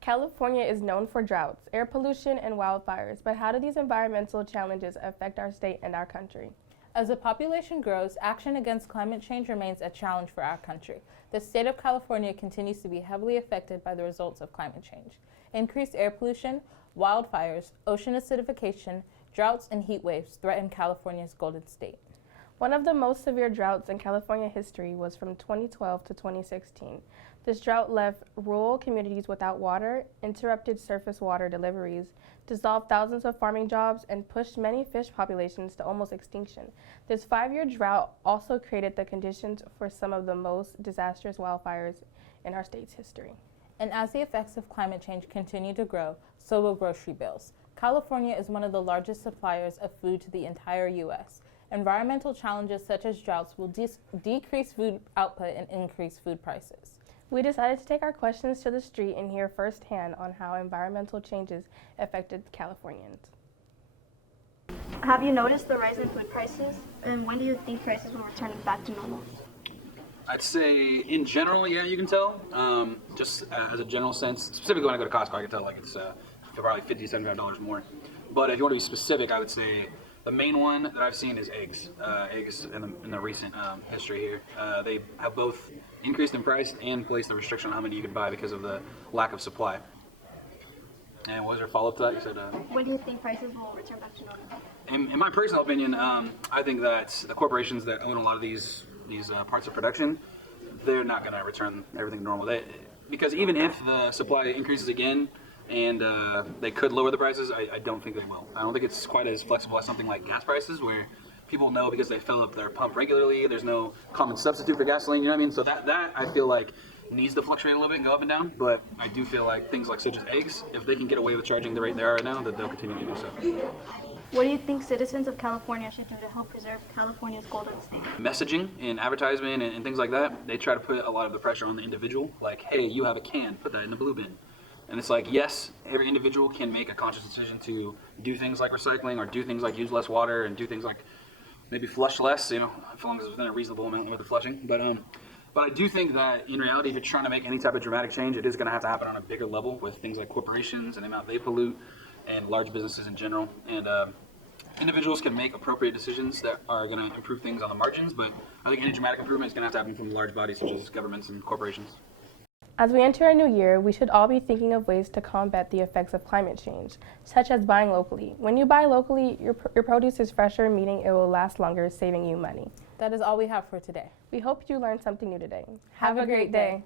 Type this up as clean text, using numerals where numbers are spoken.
California is known for droughts, air pollution, and wildfires, but how do these environmental challenges affect our state and our country? As the population grows, action against climate change remains a challenge for our country. The state of California continues to be heavily affected by the results of climate change. Increased air pollution, wildfires, ocean acidification, droughts, and heat waves threaten California's Golden State. One of the most severe droughts in California history was from 2012 to 2016. This drought left rural communities without water, interrupted surface water deliveries, dissolved thousands of farming jobs, and pushed many fish populations to almost extinction. This 5-year drought also created the conditions for some of the most disastrous wildfires in our state's history. And as the effects of climate change continue to grow, so will grocery bills. California is one of the largest suppliers of food to the entire U.S. Environmental challenges such as droughts will decrease food output and increase food prices. We decided to take our questions to the street and hear firsthand on how environmental changes affected Californians. Have you noticed the rise in food prices? And when do you think prices will return back to normal? I'd say in general, yeah, you can tell. Just as a general sense, specifically when I go to Costco, I can tell like it's probably $50, $75 more. But if you want to be specific, I would say the main one that I've seen is eggs. Eggs in the recent history here. They have both increased in price and placed a restriction on how many you can buy because of the lack of supply. And what was your follow-up to that? You said, when do you think prices will return back to normal? in my personal opinion, I think that the corporations that own a lot of these parts of production, they're not going to return everything to normal. Because even if the supply increases again, and they could lower the prices, I don't think they will. I don't think it's quite as flexible as something like gas prices, where people know because they fill up their pump regularly, there's no common substitute for gasoline, you know what I mean? So that I feel like needs to fluctuate a little bit and go up and down, but I do feel like things like such as eggs, if they can get away with charging the rate they are right now, that they'll continue to do so. What do you think citizens of California should do to help preserve California's Golden State? Messaging and advertisement and things like that, they try to put a lot of the pressure on the individual, like, hey, you have a can, put that in the blue bin. And it's like, yes, every individual can make a conscious decision to do things like recycling or do things like use less water and do things like maybe flush less, you know, as long as it's within a reasonable amount with the flushing. But I do think that in reality, if you're trying to make any type of dramatic change, it is going to have to happen on a bigger level with things like corporations and the amount they pollute and large businesses in general. And individuals can make appropriate decisions that are going to improve things on the margins, but I think any dramatic improvement is going to have to happen from large bodies such as governments and corporations. As we enter a new year, we should all be thinking of ways to combat the effects of climate change, such as buying locally. When you buy locally, your produce is fresher, meaning it will last longer, saving you money. That is all we have for today. We hope you learned something new today. Have a great day.